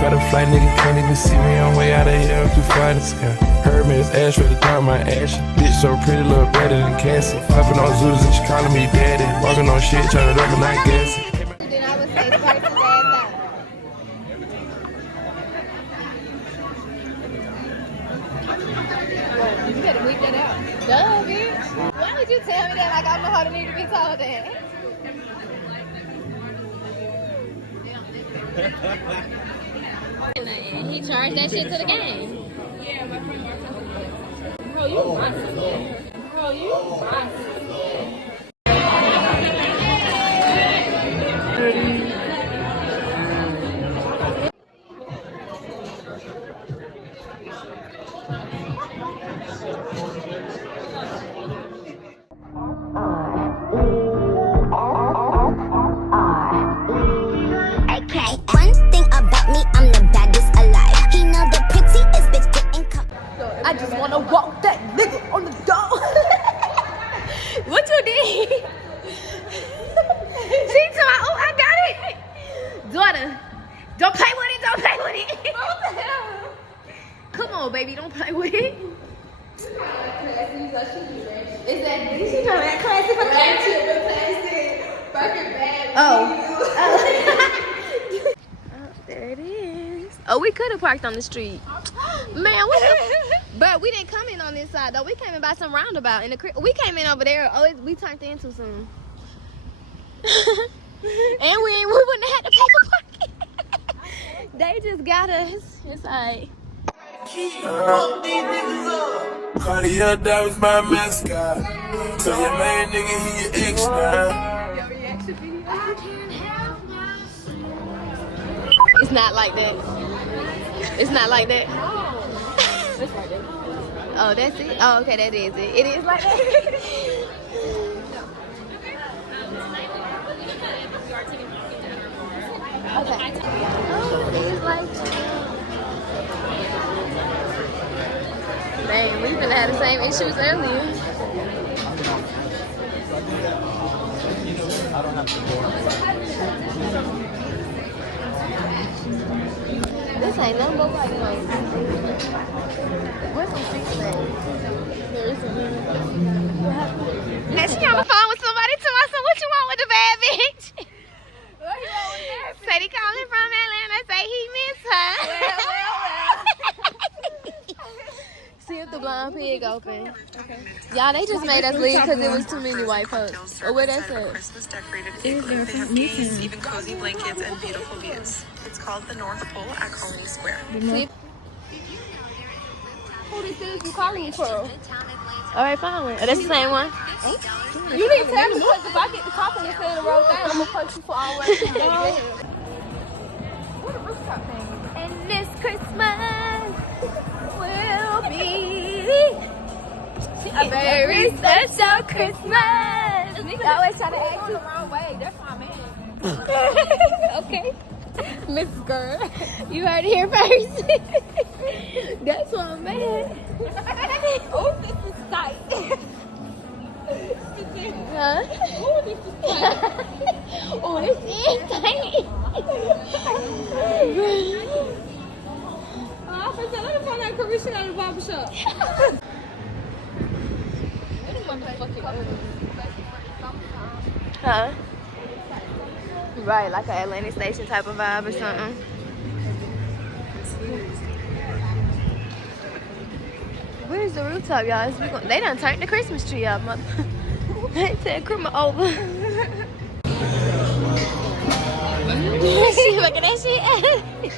Got a flight, nigga can't even see me. I'm way out of here, I'm too fly to sky. Heard me, it's Ash, ready to drop my ash. Bitch so pretty, look better than Cassie. Popping on Zooters and she calling me daddy. Walking on shit, turn it up and not gassy. Then I would say spark his ass out. You better bleep that out. Duh, bitch. Why would you tell me that like I'm the hoe that need to be told that? And he charged that shit to the game. Yeah, my friend Mark. Bro, you monster. Bro, you monster. I just wanna walk that nigga on the dog. What you did? She told me, oh, I got it. Daughter, don't play with it, don't play with it. What the hell? Come on, baby, don't play with it. Is that she trying to act classy for plastic? Oh, there it is. Oh, we could have parked on the street. Man, what the? But we didn't come in on this side though. We came in by some roundabout in the creek. We came in over there. Oh, we turned in too soon. And we wouldn't have had to pay for parking. They just got us. It's alright. Cartier, that was my mascot. So your main nigga, he your ex now. It's not like that. It's not like that. Oh, that's it? Oh, okay, that is it. It is like that? Okay. Oh, it is like that. Man, we even had the same issues earlier. This ain't nothing but white noise. Where's some seats at? There is some. And she on the phone with somebody too. I said, what you want with the bad bitch? What you want with that bitch? Say he calling from Atlanta. Say he miss her. Well. See if the blind pig open. Okay. Y'all, they just made us leave because it was too many white folks. Or where that's at? Christmas decorated cake. They have games, even cozy blankets, and beautiful views. It's called the North Pole at Colony Square. See? Who this is you calling me for? Alright, fine. Oh, that's the same one? You need to tell me because if I get the talking and say the wrong thing, I'm going to punch you for all work. What a rooftop thing. And this Christmas will be a very special Christmas. Nigga always try to act the wrong way. That's my man. Okay. Miss Girl. You heard it here first. That's my man. Oh, this is tight. Huh? Oh, this is tight. Oh, this is tight. Oh, I first said, let me find out Carisha at the barber shop. Huh? Right, like an Atlantic Station type of vibe or something. Where's the rooftop, y'all? They done turned the Christmas tree up, mother. They said Christmas over. She look at that shit.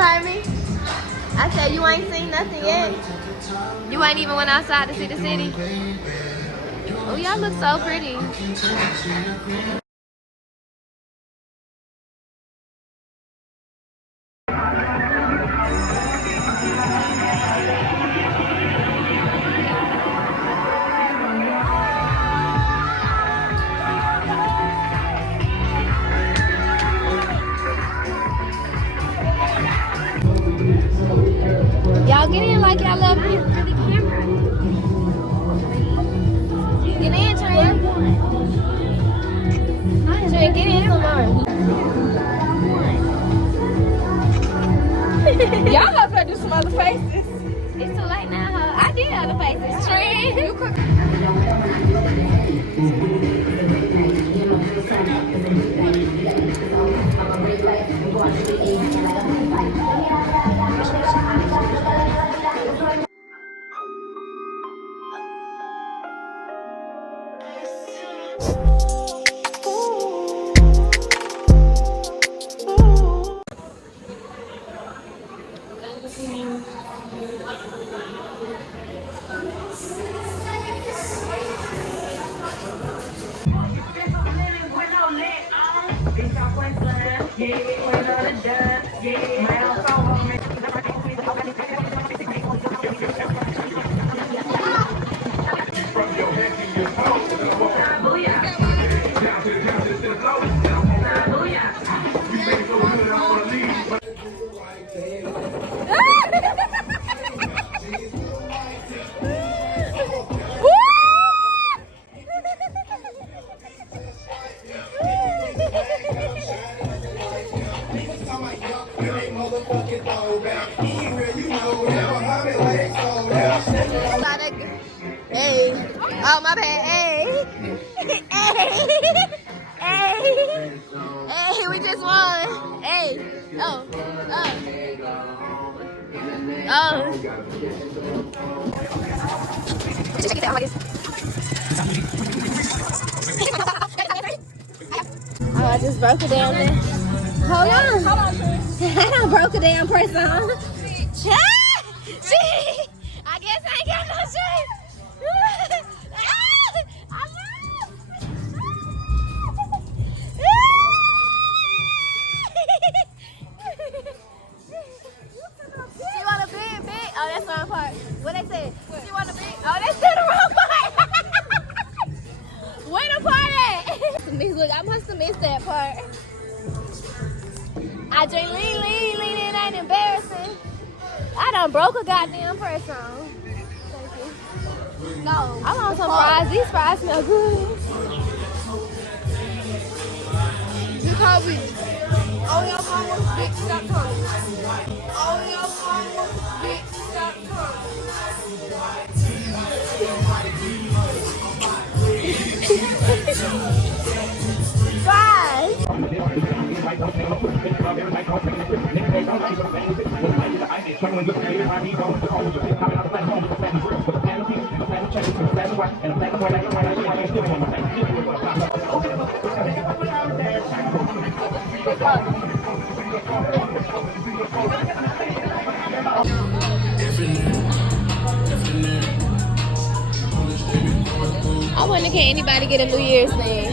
heard me? I said you ain't seen nothing yet. You ain't even went outside to see the city. Oh, y'all look so pretty. Y'all get in like y'all love me. Get in, Trent. Trent, get in some more. Y'all up there do some other faces. It's too late now, huh? I did other faces. Trent. You could. Hey. Oh, my bad. Hey. Hey. Hey. Hey, we just won. Hey. Oh. Oh. Oh. Oh, I just broke it down there. Hold on. I done broke a damn person on. I guess I ain't got no choice. I She want a big, big. Oh, that's the wrong part. What they say? She want a big. Oh, that's still the wrong part. Where the part at? Look, I must have missed that part. I drink lean, it ain't embarrassing. I done broke a goddamn person. Thank you. No. I want some fries. These fries smell good. Jacoby. Oh, your mama, bitch, stop talking. Oh, your mama, bitch, stop talking. Fries. I wonder can anybody get a New Year's thing?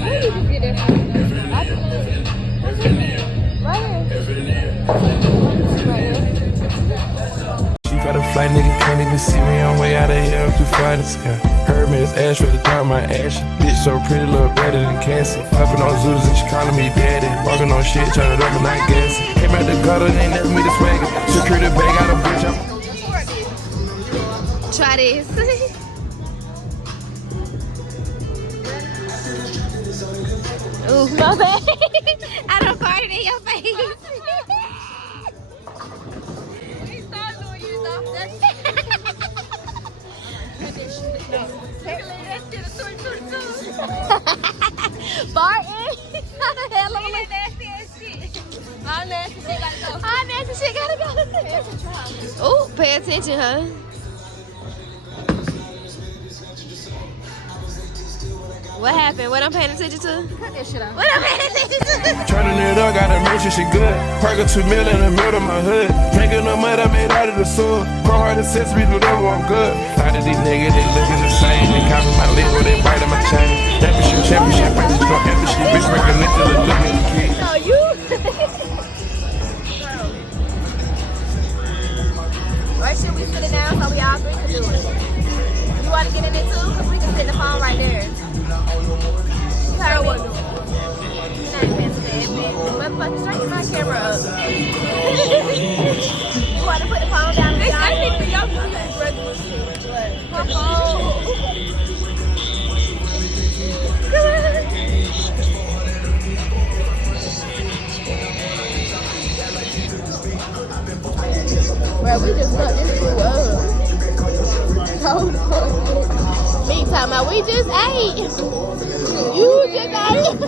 Where did you get that from? She got a flight, nigga can't even see me on way out of here up to fly the sky. Heard me, it's Ash ready to drop my ash. Bitch so pretty, look better than Cassie. Popping on zoos and she calling me daddy. Walking on shit, turn it up and not gassy. Came out the gutter, ain't never me the swagger. Security bag out of bitch, I'm Try this. Ooh, my bad. I done farted in your face. We started doing you off that shit. That shit is farting? How the hell am I nasty as shit? All nasty shit gotta go. All nasty shit gotta go. Ooh, pay attention, huh? What happened? What I'm paying attention to? Cut that shit out. What I'm paying attention to? Turning it up, gotta make sure she good. Perk 2 mil in the middle of my hood. Drinking the mud I made out of the sewer. Grow hard to sesame, do whatever I'm good. A lot of these niggas, they looking the same. They copy my lingo, they biting my chain. Championship, races, drunk after she bitch breaking into the look at the kid. No, you. Or should we sit it down so we all three can do it? You want to get in it too? Because we can sit the phone right there. You heard me? You're not messing with me. Motherfucker, straighten my camera up. You want to put the phone down? I think we don't do this regular shit. What? My phone. Come on. Bro, we just fucked this food up. Me talking about we just ate. You just ate.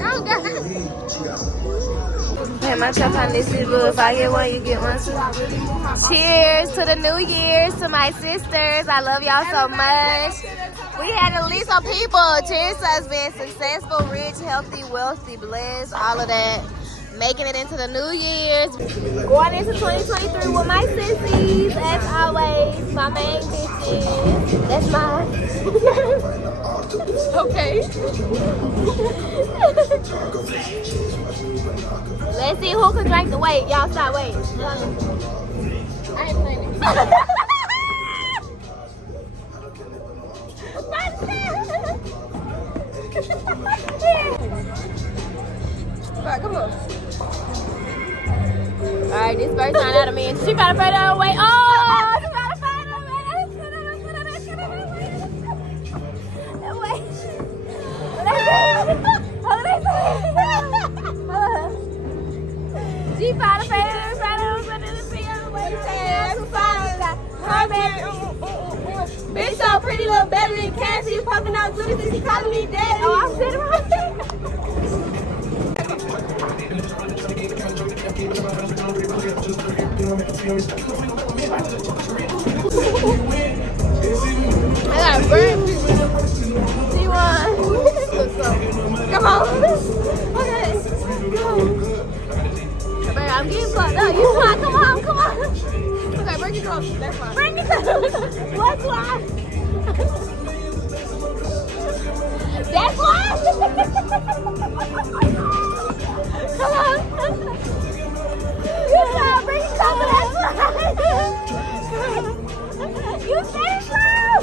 Oh God. Hey, my chop on this is good. If I get one, you get one too. Cheers to the New Year's to my sisters. I love y'all so much. We had a list of people. Cheers to us being successful, rich, healthy, wealthy, blessed, all of that. Making it into the New Year's. Going into 2023 with my sissies, as always. My main bitches. That's mine. Okay. Let's see who can drink the wait. Y'all stop waiting. I ain't playing it. Alright, come on. Alright, this first time out of me. She about to find her way. Oh, she about to find her way. She about to find her bitch so pretty, little better than Cassie. She poking out titties and she calling me daddy. Oh, I'm sitting right there. I got a bird. C1. Come on. Okay. Come on. I'm getting fucked up. You fine. Come on. Come on. Okay, bring it close. That's fine. Bring it close. What's why? That's why. Come on. You try to bring it close. That's why. You stay slow.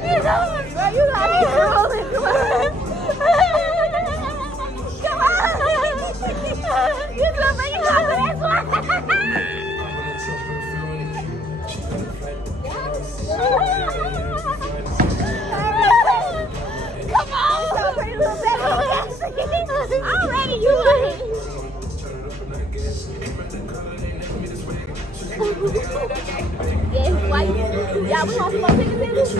You got me rolling. Come on. Come on. You try to bring it close. That's why. Come on! I'm ready, you ready? Yes, why you? Yeah, we want some more chicken tenders?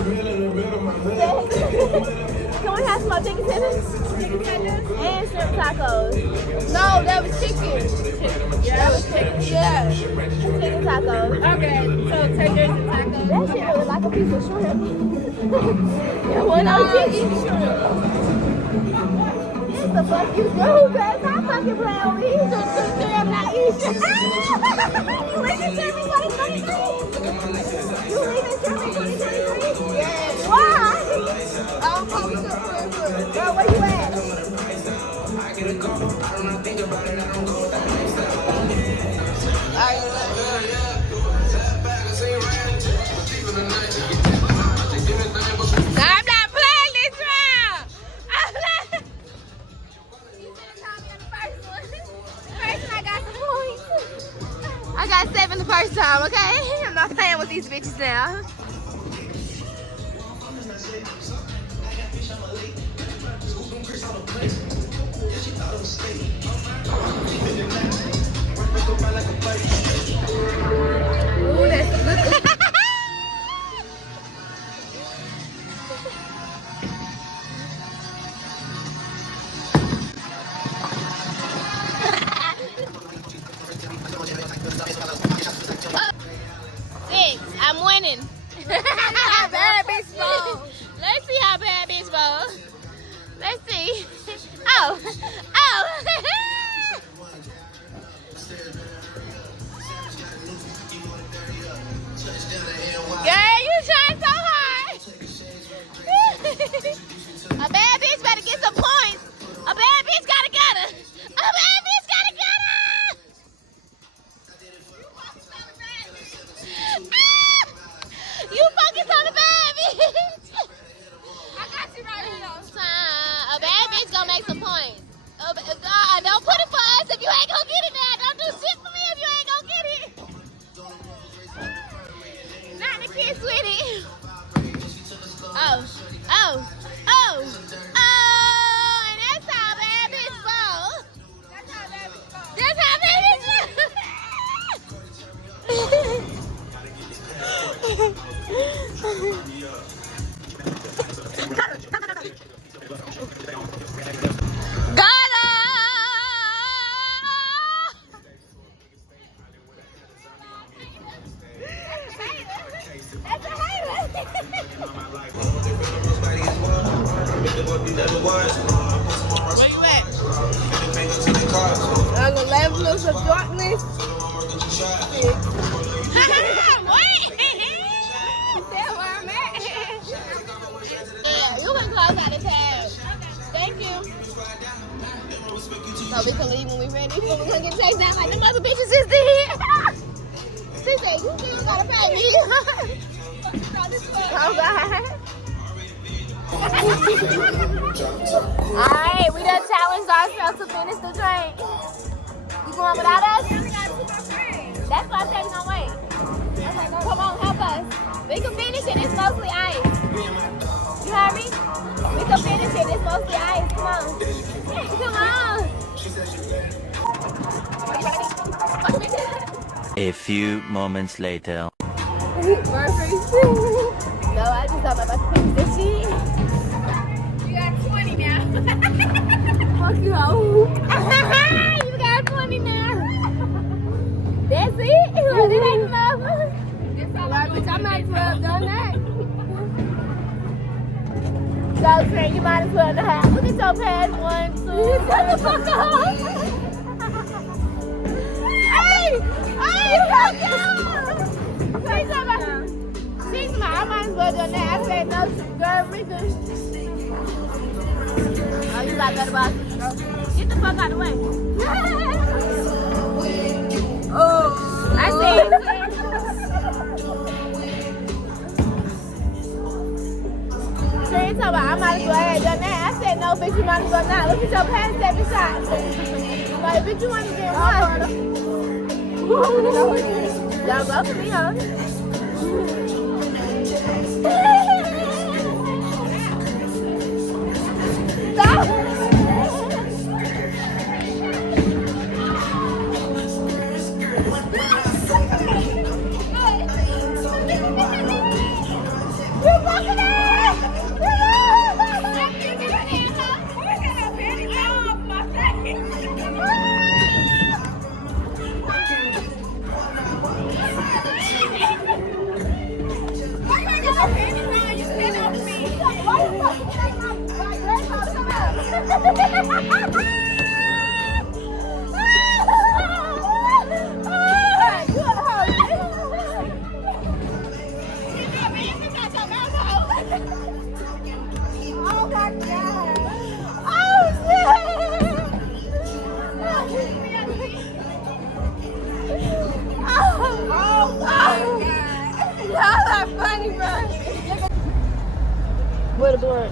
Can we have some more chicken tenders? Chicken tenders? And shrimp tacos. No, that was chicken. Yeah, that was chicken. Yeah. Chicken tacos. Okay, so tenders and tacos. That shit was like a piece of shrimp. Yeah, one on chicken shrimp. What the fuck you do, guys? I'm fucking playing with you. So I'm not eating. You leaving Jeremy 2023? You leaving Jeremy 2023? Yeah. Why? I'm probably still good. Girl, where you at? I'm not playing this round. I'm not. You should have called me on the first one. The first one I got some points. I got 7 the first time, okay? I'm not playing with these bitches now. Ooh, that's good. I'm winning. How bad bitch roll. Let's see how bad bitch roll. Let's see. Oh. Girl, you trying so hard. A bad bitch better get some points. A bad bitch gotta get her. A bad bitch gotta get her. You focus on the bad bitch. I got you right here. A bad bitch gonna make some points. Don't put it for us if you ain't gonna get it now. Don't do shit for me if you ain't gonna get it. Not the kids with it. Oh. And that's how bad bitch roll. That's how bad bitch Got her! That's a hater. Where you at? On the levels of darkness. Wait! That's where I'm at. Yeah, you can close out the tab. Thank you. So we can leave when we ready. So we're gonna get chased down like them other bitches is here. She said, you still gotta pay me. Oh, God. Alright, we done challenged ourselves to finish the drink. You going without us? That's why I said we're gonna wait. Okay, come on, help us. We can finish it, it's mostly ice. You heard me? We can finish it, it's mostly ice. Come on. Come on. A few moments later. No, I just thought about to finish this shit. You got 20 now. Fuck you, hoe. You got 20 now. That's it? Well, that ain't enough. Well, bitch, I might as well have done that. So, Trent, you might as well have. Look at your past 1, 2. Shut the fuck up. Hey, you fucked up. She's my, I might as well done that. I said no, girl, Rika. Oh, you like better boss? Get the fuck out of the way. Oh, I said. Sure, you talking about I might as well have done that. I said no, bitch, you might as well not. Look at your past 7 shots. Like, bitch, you want to get one. Y'all go for me, huh? Stop! You fucking ass! Y'all are funny, bro. What a blunt.